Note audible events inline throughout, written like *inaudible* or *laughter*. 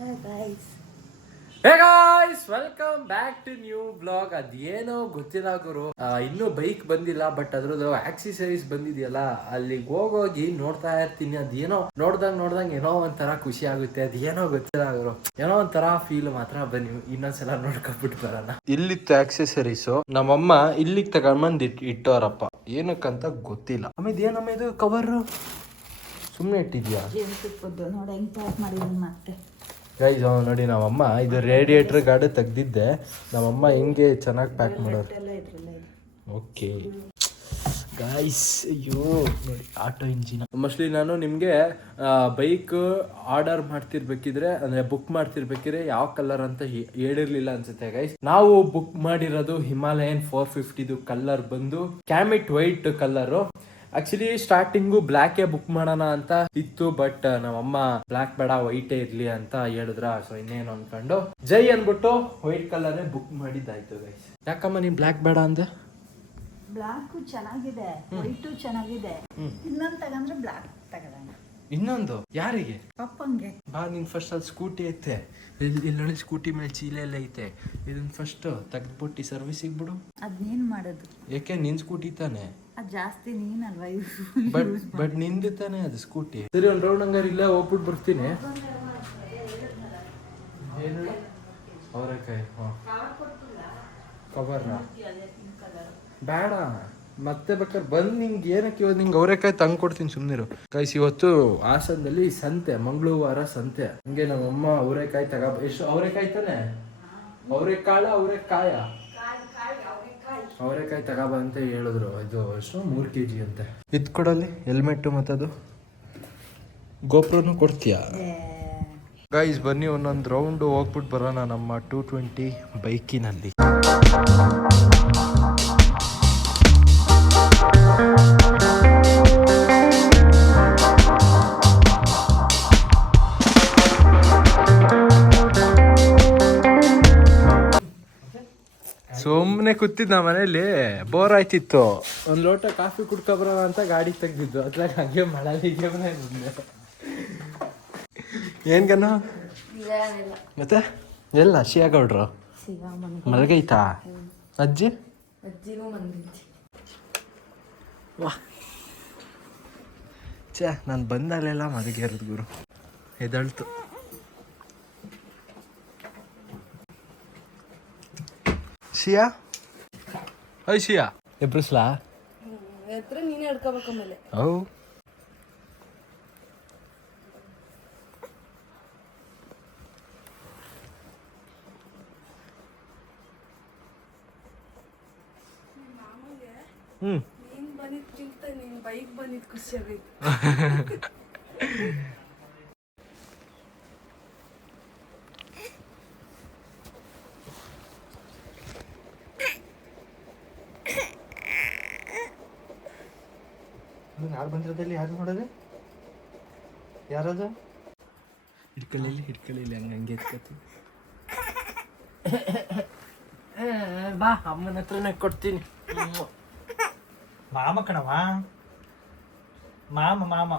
Hey guys welcome back to new blog ಅದೇನೋ ಗೊತ್ತಿಲ್ಲ ಗುರು. ಇನ್ನೂ ಬೈಕ್ ಬಂದಿಲ್ಲ ಬಟ್ ಅದ್ರದ್ದು ಆಕ್ಸಿಸರೀಸ್ ಬಂದಿದೆಯಲ್ಲ ಅಲ್ಲಿಗೆ ಹೋಗೋಗಿ ನೋಡ್ತಾ ಇರ್ತೀನಿ. ಅದೇನೋ ನೋಡ್ದಂಗ್ ನೋಡ್ದಂಗ್ ಏನೋ ಒಂಥರ ಖುಷಿ ಆಗುತ್ತೆ. ಅದೇನೋ ಗೊತ್ತಿಲ್ಲ ಗುರು. ಏನೋ ಒಂಥರ ಫೀಲ್ ಮಾತ್ರ ಬನ್ನಿ. ಇನ್ನೊಂದ್ಸಲ ನೋಡ್ಕೊಂಡ್ಬಿಟ್ಟು ಬರೋಣ. ಇಲ್ಲಿತ್ತು ಆಕ್ಸೆಸರೀಸ್ ನಮ್ಮಮ್ಮ ಇಲ್ಲಿಗೆ ತಗೊಂಡ್ಬಂದ್ ಇಟ್ ಇಟ್ಟೋರಪ್ಪ ಏನಕ್ಕಂತ ಗೊತ್ತಿಲ್ಲ. ಆಮೇಲೆ ಏನಮ್ಮ ಇದು ಕವರ್ ಸುಮ್ಮನೆ ಇಟ್ಟಿದ್ಯಾ? ನೋಡಿ ಹೆಂಗ್ ಪ್ಯಾಕ್ ಮಾಡಿದೀನಿ ಮತ್ತೆ ಗೈಸ್ ನೋಡಿ ನಮ್ಮಮ್ಮ ಇದು ರೇಡಿಯೇಟರ್ ಗಾಡಿ ತೆಗ್ದಿದ್ದೆ. ನಮ್ಮಮ್ಮ ಹಿಂಗೆ ಚೆನ್ನಾಗಿ ಪ್ಯಾಕ್ ಮಾಡೋರು. ಓಕೆ. ಗಾಯ್ಸ್ ಅಯ್ಯೋ ನೋಡಿ ಆಟೋ ಇಂಜಿನ್ ಮೋಸ್ಟ್ಲಿ ನಾನು ನಿಮಗೆ ಬೈಕ್ ಆರ್ಡರ್ ಮಾಡ್ತಿರ್ಬೇಕಿದ್ರೆ ಅಂದರೆ ಬುಕ್ ಮಾಡ್ತಿರ್ಬೇಕಿದ್ರೆ ಯಾವ ಕಲರ್ ಅಂತ ಹೇಳಿರಲಿಲ್ಲ ಹೇಳಿರ್ಲಿಲ್ಲ ಅನ್ಸುತ್ತೆ ಗೈಸ್ ನಾವು ಬುಕ್ ಮಾಡಿರೋದು ಹಿಮಾಲಯನ್ ಫೋರ್ ಫಿಫ್ಟಿದು ಕಲರ್ ಬಂದು ಕ್ಯಾಮಿಟ್ ವೈಟ್ ಕಲರು ಆಕ್ಚುಲಿ ಸ್ಟಾರ್ಟಿಂಗು ಬ್ಲ್ಯಾಕೇ ಬುಕ್ ಮಾಡೋಣ ಅಂತ ಇತ್ತು ಬಟ್ ನಮ್ಮಮ್ಮ ಬ್ಲ್ಯಾಕ್ ಬೇಡ ವೈಟೇ ಇರ್ಲಿ ಅಂತ ಹೇಳಿದ್ರ ಸೊ ಇನ್ನೇನು ಅನ್ಕೊಂಡು. ಜೈ ಅನ್ಬಿಟ್ಟು ವೈಟ್ ಕಲರೇ ಬುಕ್ ಮಾಡಿದ್ದಾಯ್ತು ಗೈಸ್ ಯಾಕಮ್ಮ ನೀನ್ ಬ್ಲ್ಯಾಕ್ ಬೇಡ ಅಂದೆ? ಬ್ಲ್ಯಾಕು ಚೆನ್ನಾಗಿದೆ ವೈಟು ಚೆನ್ನಾಗಿದೆ. ಇನ್ನೊಂದು ತಗಂದ್ರೆ ಬ್ಲಾಕ್ ತಗೋಣ ಇನ್ನೊಂದು ಯಾರಿಗೆ? ಪಪ್ಪಂಗೆ ಬಾ ನಿನ್ ಫಸ್ಟ್ ಅದು ಸ್ಕೂಟಿ ಐತೆ. ಇಲ್ಲಿ ಇಲ್ಲಿ ನೋಡಿ ಸ್ಕೂಟಿ ಮೇಲೆ ಚೀಲ ಎಲ್ಲ ಐತೆ. ಇದನ್ನ ಫಸ್ಟ್ ತೆಗ್ದ್ಬಿಟ್ಟು ಸರ್ವಿಸಿಗೆ ಬಿಡು. ಅದ್ನೇನ್ ಮಾಡೋದು? ಯಾಕೆ ನಿನ್ ಸ್ಕೂಟಿ ತಾನೆ? ಅದ್ ಜಾಸ್ತಿ ನೀನಲ್ವಾ? ಬಟ್ ಬಟ್ ನಿಂದು ತಾನೆ ಅದು ಸ್ಕೂಟಿ. ಸರಿ ಒಂದು ರೌಂಡ್ ಹಂಗಾರೆ ಇಲ್ಲೇ ಹೋಗ್ಬಿಟ್ಟು ಬರ್ತೀನಿ. ಅವರೇಕಾಯಿ ಅವರೆಕಾಯಿ ಕವರ್ ಬೇಡ ಮತ್ತೆ ಬೇಕಾದ್ರೆ ಬಂದು ನಿಂಗೆ ಏನಕ್ಕೆ ಇವತ್ತು ನಿಂಗೆ ಅವರೆಕಾಯಿ ತಂದು ಕೊಡ್ತೀನಿ ಸುಮ್ಮನಿರು ಕೈಸ್ ಇವತ್ತು ಹಾಸನದಲ್ಲಿ ಸಂತೆ, ಮಂಗಳವಾರ ಸಂತೆ. ಹಂಗೆ ನಮ್ಮಮ್ಮ ಅವರೆಕಾಯಿ ತಗ, ಎಷ್ಟು, ಅವರೆಕಾಯಿ ತಾನೆ? ಅವರೆಕಾಳ, ಅವರೆಕಾಯ? ಅವರೆಕಾಯಿ ತಗೋಬ ಅಂತ ಹೇಳಿದ್ರು. ಇದು ಎಷ್ಟು? ಮೂರು ಕೆ ಜಿ ಅಂತೆ. ಇದು ಕೊಡಲ್ಲಿ ಹೆಲ್ಮೆಟ್ಟು ಮತ್ತದು ಗೋಪುರನು ಕೊಡ್ತೀಯಾ? ಗೈಸ್, ಬನ್ನಿ ಒಂದೊಂದು ರೌಂಡ್ ಹೋಗ್ಬಿಟ್ಟು ಬರೋಣ ನಮ್ಮ ಟೂ ಟ್ವೆಂಟಿ ಬೈಕಿನಲ್ಲಿ. ಕೂತಿದ್ದ ಮನೇಲಿ ಬೋರ್ ಆಯ್ತಿತ್ತು. ಒಂದು ಲೋಟ ಕಾಫಿ ಕುಡ್ಕೊಬರೋಣ ಅಂತ ಗಾಡಿ ತೆಗ್ದಿದ್ದು. ಅದ್ರಾಗ ಹಂಗೆ ಮಳೆ ಬಂದೆ. ಏನ್ ಗನ ಮತ್ತೆ? ಎಲ್ಲ ಶಿಯಾ ಗೌಡ್ರು ಮಲಗೈತಾ? ಅಜ್ಜಿ? ವಾ. ಛೇ ನಾನು ಬಂದಲ್ಲೆಲ್ಲ ಮಲಗಿರೋದು ಗುರು. ಎದಳ್ತು ಶಿಯಾ? ಓಯ್ ಶಿಯಾ ಎಬ್ರಿಸ್ಲಾ? ನೀನೆ ನೀನೇ ಹಿಡ್ಕೋಬೇಕು ಆಮೇಲೆ. ಹೌ. ಹ್ಮ್. ನೀನ್ ಬಂದಿದ್ಕಿಂತ ನೀನ್ ಬೈಕ್ ಬಂದಿದ್ ಖುಷಿ ಆಗೈತೆ *laughs* ಯಾರು ಬಂದಿರೋದಲ್ಲಿ ಯಾರು ನೋಡೋದು? ಯಾರದು ಹಿಡ್ಕೊಳ್ಳಿಲ್ಲ ಹಿಡ್ಕೊಳ್ಳಿಲ್ಲ ಹಂಗೆ ಹಂಗೆ ಎತ್ಕತ್ತಿ ಬಾ ಅಮ್ಮನ ಹತ್ರನೇ ಕೊಡ್ತೀನಿ. ಮಾಮ ಕಣವ ಮಾಮ ಮಾಮ.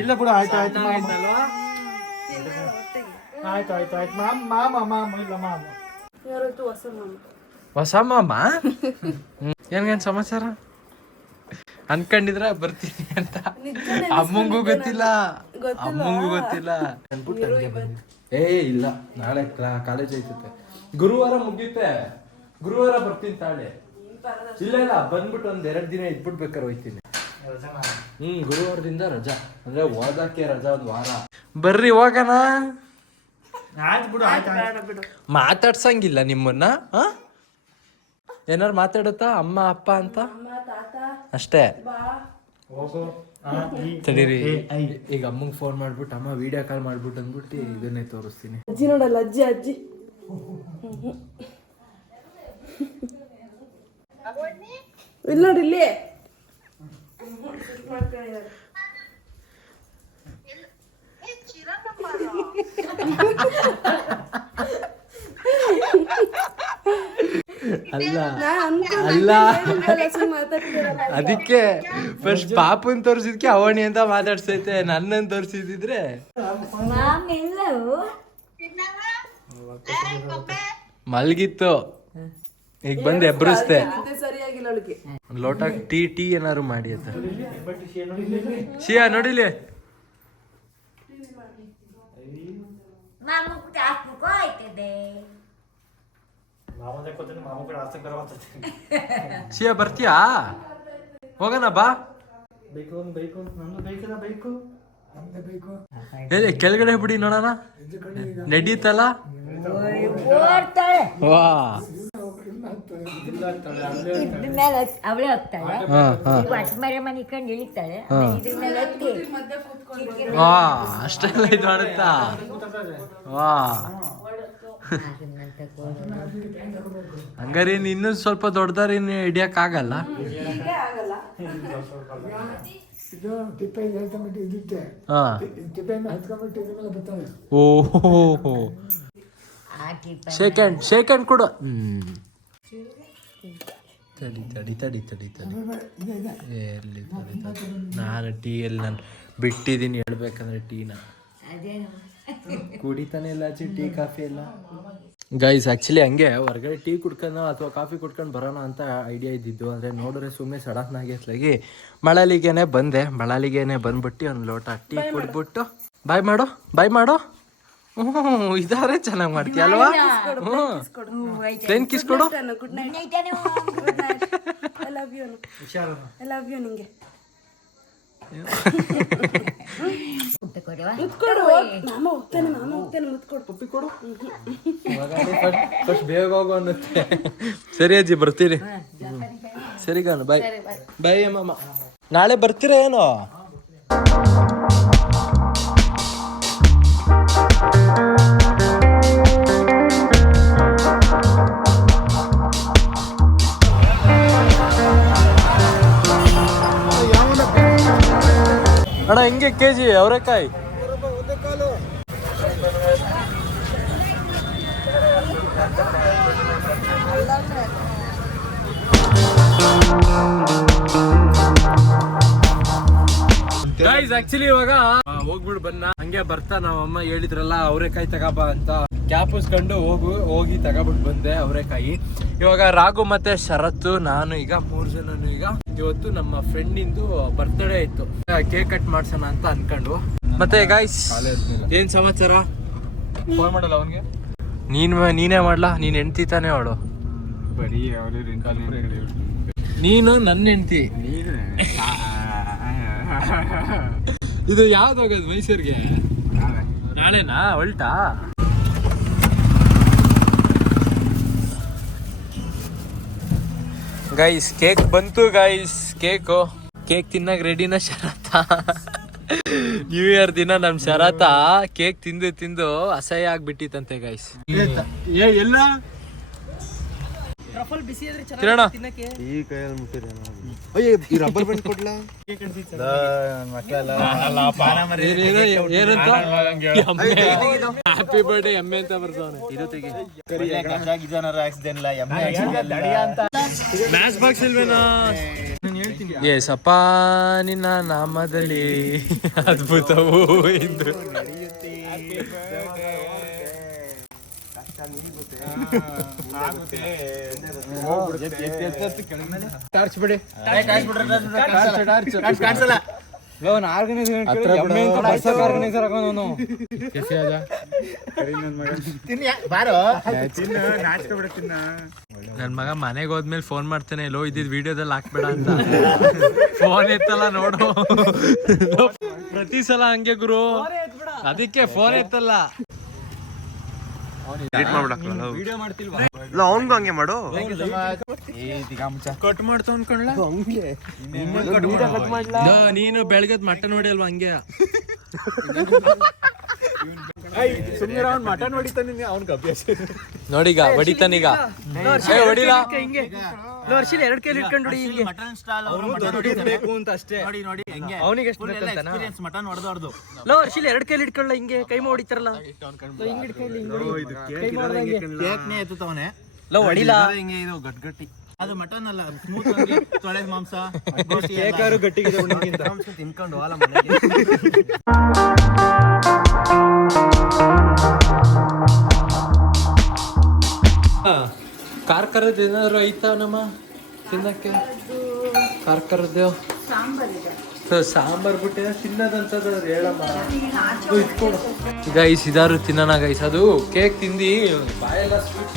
ಇಲ್ಲ ಬಿಡು ಆಯ್ತು ಆಯ್ತು ಆಯ್ತು ಆಯ್ತು ಆಯ್ತು. ಮಾಮ ಮಾಮ ಮಾಮ ಇಲ್ಲ ಮಾಮ. ಯಾರತ್ತು ಹೊಸ ಮಾಮ. ಹೊಸ ಮಾಮ? ಏನ್ಗೇನ್ ಸಮಾಚಾರ? ಅನ್ಕೊಂಡಿದ್ರ ಬರ್ತೀನಿ ಅಂತ. ಅಮ್ಮಂಗೂ ಗೊತ್ತಿಲ್ಲ. ಅಮ್ಮಂಗೂ ಗೊತ್ತಿಲ್ಲ. ಏ ಇಲ್ಲ. ನಾಳೆ ಕಾಲೇಜ್ ಐತತೆ. ಗುರುವಾರ ಮುಗಿಯುತ್ತೆ. ಗುರುವಾರ ಬರ್ತೀನಿ ತಾಳೆ. ಇಲ್ಲ ಇಲ್ಲ. ಬಂದ್ಬಿಟ್ಟು ಒಂದ್ ಎರಡ್ ದಿನ ಇದ್ಬಿಟ್ಟು ಬೇಕಾದ್ರೆ ಹೋಯ್ತೀನಿ. ಹ್ಮ್ ಗುರುವಾರದಿಂದ ರಜಾ. ಅಂದ್ರೆ ಓದಕ್ಕೆ ರಜಾ ಒಂದ್ ವಾರ. ಬರ್ರಿ ಹೋಗೋಣ. ಮಾತಾಡ್ಸಂಗಿಲ್ಲ ನಿಮ್ಮನ್ನ ಆ? ಏನಾರು ಮಾತಾಡುತ್ತಾ? ಅಮ್ಮ ಅಪ್ಪ ಅಂತ? ಅಷ್ಟೇ. ತಡೀರಿ. ಈಗ ಅಮ್ಮಂಗೆ ಫೋನ್ ಮಾಡ್ಬಿಟ್ಟು ಅಮ್ಮ ವಿಡಿಯೋ ಕಾಲ್ ಮಾಡ್ಬಿಟ್ಟು ಅಂದ್ಬಿಟ್ಟು ಇದನ್ನೇ ತೋರಿಸ್ತೀನಿ. ಅಜ್ಜಿ ನೋಡಲ್ಲ ಅಜ್ಜಿ ಅಜ್ಜಿ. ಇಲ್ಲ ನೋಡಿ ಇಲ್ಲಿ. *laughs* ಅಲ್ಲ. ಅಲ್ಲ. ಅದಕ್ಕೆ ಫಸ್ಟ್ ಪಾಪನ್ ತೋರಿಸಿದ್ಕೆ ಅವಣಿ ಅಂತ ಮಾತಾಡ್ಸೈತೆ ನನ್ನನ್ ತೋರಿಸಿದ್ರೆ ಮಲ್ಗಿತ್ತು. ಈಗ ಬಂದು ಎಬ್ರಿಸ್ತೆ. ಲೋಟ ಟೀ ಟೀ ಏನಾರು ಮಾಡಿ ಅಂತ. ಶಿಯಾ ನೋಡಿಲಿ? ಮಾಮೂಲಿ ಶಿಯಾ ಬರ್ತೀಯಾ? ಹೋಗೋಣ ಬಾ. ಬೇಕು ಬೇಕು. ನಂದು ಬೇಕಲ್ಲ ಬೇಕು. ಎಲ್ಲಿ ಕೆಳಗಡೆ ಬಿಡಿ ನೋಡೋಣ. ನಡೀತಲ್ಲ? ವಾ. ಮೇಲೆ ಅವಳೇ ಹೋಗ್ತಾಳೆ ಮನೆ ಕಂಡು ಇಳಿತಾಳೆ ಆಮೇಲೆ ಇದ್ರ ಮೇಲೆ ಹತ್ತಿ ವಾ ಅಷ್ಟೆಲ್ಲ ಇದು ಮಾಡುತ್ತಾ ವಾ. ಹಂಗಾರೆ ಇನ್ನು ಇನ್ನೂ ಸ್ವಲ್ಪ ದೊಡ್ಡದಾರ ಇನ್ನು ಹಿಡಿಯಕ್ ಆಗಲ್ಲ? ಓಹೋ ಆ ಟಿಪ್ಪ ಶೇಕ್ ಹ್ಯಾಂಡ್ ಶೇಕ್ ಹ್ಯಾಂಡ್ ಕೊಡು. ಹ್ಮ್. ತಡಿ ತಡಿ ತಡಿ ತಡಿ ತಡಿ. ಎಲ್ಲಿ ತಡಿ ನಾನು ನಾನು ಟೀಯಲ್ಲಿ ನಾನು ಬಿಟ್ಟಿದ್ದೀನಿ ಹೇಳ್ಬೇಕಂದ್ರೆ ಟೀನ. ಅದೇನು. ಕುಡಿತಾನೆ ಇಲ್ಲ ಅಜ್ಜಿ ಟೀ ಕಾಫಿ ಎಲ್ಲ. ಗೈಸ್ ಆ್ಯಕ್ಚುಲಿ ಹಂಗೆ ಹೊರಗಡೆ ಟೀ ಕುಡ್ಕೊಂಡು ಅಥವಾ ಕಾಫಿ ಕುಡ್ಕೊಂಡು ಬರೋಣ ಅಂತ ಐಡಿಯಾ ಇದ್ದಿದ್ದು. ಅಂದರೆ ನೋಡಿದ್ರೆ ಸುಮ್ಮನೆ ಸಡನ್ ಆಗಿ ಅತ್ಲಾಗಿ ಮಳಲಿಗೆನೆ ಬಂದೆ. ಮಳಲಿಗೆನೆ ಬಂದ್ಬಿಟ್ಟು ಒಂದು ಲೋಟ ಟೀ ಕುಡ್ಬಿಟ್ಟು ಬಾಯ್ ಮಾಡು ಬಾಯ್ ಮಾಡು. ಹ್ಞೂ ಇದಾರೆ ಚೆನ್ನಾಗಿ ಮಾಡ್ತೀಯ ಅಲ್ವಾ? ಹ್ಞೂ ಟೆನ್ ಕಿಸ್ ಕೊಡು. ಮುತ್ಕೊಡು ಪಪ್ಪಿ ಕೊಡು. ಫಸ್ಟ್ ಬೇಗ ಹೋಗು ಅನ್ನುತ್ತೆ. ಸರಿ ಅಜ್ಜಿ ಬರ್ತೀರಿ. ಸರಿ ಗಾನು ಬಾಯ್ ಬಾಯ್ ಅಮ್ಮಮ್ಮ. ನಾಳೆ ಬರ್ತೀರಾ ಏನೋ? ಹಿಂಗೆ ಕೆ ಜಿ ಅವರೆಕಾಯಿ. ಗೈಸ್ ಆಕ್ಚುಲಿ ಇವಾಗ ಹೋಗ್ಬಿಡ್ ಬನ್ನ. ಹಂಗೆ ಬರ್ತಾ ನಾವಮ್ಮ ಹೇಳಿದ್ರಲ್ಲ, ಅವರೆಕಾಯಿ ತಗಬಾ ಅಂತ. ಕ್ಯಾಪ್ ಉಸ್ಕೊಂಡು ಹೋಗು ಹೋಗಿ ತಗೊಬಿಟ್ಟು ಬಂದೆ ಅವರೆಕಾಯಿ. ಇವಾಗ ರಾಘು ಮತ್ತೆ ಶರತ್ತು ನಾನು ಈಗ ಮೂರು ಜನನು ಈಗ. ಇವತ್ತು ನಮ್ಮ ಫ್ರೆಂಡಿಂದು ಬರ್ತ್ಡೇ ಇತ್ತು. ಕೇಕ್ ಕಟ್ ಮಾಡ್ಸೋಣ ಅಂತ ಅನ್ಕೊಂಡು. ಮತ್ತೆ ಗಾಯ್ಸ್ ಏನ್ ಸಮಾಚಾರ? ಫೋನ್ ಮಾಡಲ್ಲ ಅವನಿಗೆ? ನೀನ್ ನೀನೇ ಮಾಡ್ಲಾ? ನೀನ್ ಹೆಂಡ್ತಿ ತಾನೇ ಅವಳು? ಬರೀ ನೀನು ನನ್ನ ಹೆಂಡ್ತಿ? ಇದು ಯಾವ್ದು ಹೋಗೋದು ಮೈಸೂರಿಗೆ? ನಾಳೆನಾ ಹೊಲ್ಟಾ? ಗೈಸ್ ಕೇಕ್ ಬಂತು ಗೈಸ್ ಕೇಕ್ ಕೇಕ್ ತಿನ್ನಕ್ ರೆಡಿನ ಶರತ. ನ್ಯೂ ಇಯರ್ ದಿನ ನಮ್ ಶರತ ಕೇಕ್ ತಿಂದು ತಿಂದು ಅಸಹ್ಯ ಆಗ್ಬಿಟ್ಟಿತ್ತಂತೆ ಗೈಸ್ ಎಲ್ಲ? ಕಿರಣ ಹ್ಯಾಪಿ ಬರ್ಡೇ ಎಮ್ಮೆ. ಅಂತ ಬರ್ತಾವನೆ ಇದು ತೆಗಿ. ಮ್ಯಾಚ್ ಬಾಕ್ಸ್ ಇಲ್ವೇನಾ ಏಸಪ್ಪ ನಿನ್ನ ನಾಮದಲ್ಲಿ ಅದ್ಭುತವು ಎಂದು ಟಾರ್ಚ್ ಬಿಡಿ ನನ್ ಮಗ. ಮನೆಗೆ ಹೋದ್ಮೇಲೆ ಫೋನ್ ಮಾಡ್ತಾನೆ ಲೋ ಇದ್ದಿದ್ ವಿಡಿಯೋದಲ್ಲಿ ಹಾಕ್ಬೇಡ ಅಂತ. ಫೋನ್ ಎತ್ತಲ್ಲ ನೋಡು. ಪ್ರತಿ ಸಲ ಹಂಗೆ ಗುರು. ಅದಕ್ಕೆ ಫೋನ್ ಎತ್ತಲ್ಲ. ಅವನ್ಗೂ ಹಂಗೆ ಮಾಡು. ಕಟ್ ಮಾಡ್ತಾ ಅನ್ಕೊಂಡ್ಲ? ನೀನು ಬೆಳಗದ್ ಮಟ್ಟ ನೋಡಿ ಅಲ್ವಾ ಹಂಗೆ? ಸುಮ್ಮನೆ ಅವ್ನು ಮಟನ್ ಹೊಡಿತಾನೆ ಅವ್ನಿಗೆ ಅಭ್ಯಾಸ ನೋಡೀಗ ಹೊಡಿತಾನೀಗ ಎರಡು ಕೈಲಿ ಇಟ್ಕೊಂಡು ನೋಡಿ ಹಿಂಗೆ. ಬೇಕು ಅಂತ ಅಷ್ಟೇ. ನೋಡಿ ನೋಡಿ ಹೆಂಗೆ. ಅವನಿಗೆ ಎಷ್ಟು ಮಟನ್ ಲೋ ಹರ್ಷಿಲ್ ಎರಡ್ ಕೈಲಿ ಇಟ್ಕೊಳ್ಳ ಹಿಂಗೆ ಕೈ ಹೊಡಿತಾರಲ್ಲ. ಕೇಕ್ನೇ ಎತ್ತುತ್ತವನೆ. ಲೋ ಹೊಡಿಲ. ಹಿಂಗೆ ಇದು ಗಟ್ಟಿ ಅದು ಮಟನ್ ಅಲ್ಲ ಸ್ಮೂತ್ ತೊಳೆ ಮಾಂಸ *laughs* ಬೇಕಾದ್ರೂ ಗಟ್ಟಿಗಿದೆ ಮಾಂಸ ತಿನ್ಕೊಂಡು ಹೋಗಲ್ಲ ಕಾರ್ಕರದ ಏನಾದ್ರು ಐತಾ ನಮ್ಮ ತಿನ್ನಕ್ಕೆ? ಕಾರ್ಕರದ್ದು ಸಾಂಬಾರ್ ಬಿಟ್ಟೆ ತಿನ್ನೋದಂತದ್ದು ಹೇಳಮ್ಮ. ಗೈಸ್ ಇದಾರು ತಿನ್ನೋಣ ಗೈಸ್ ಅದು ಕೇಕ್ ತಿಂದು ಬಾಯೆಲ್ಲ ಸ್ವೀಟ್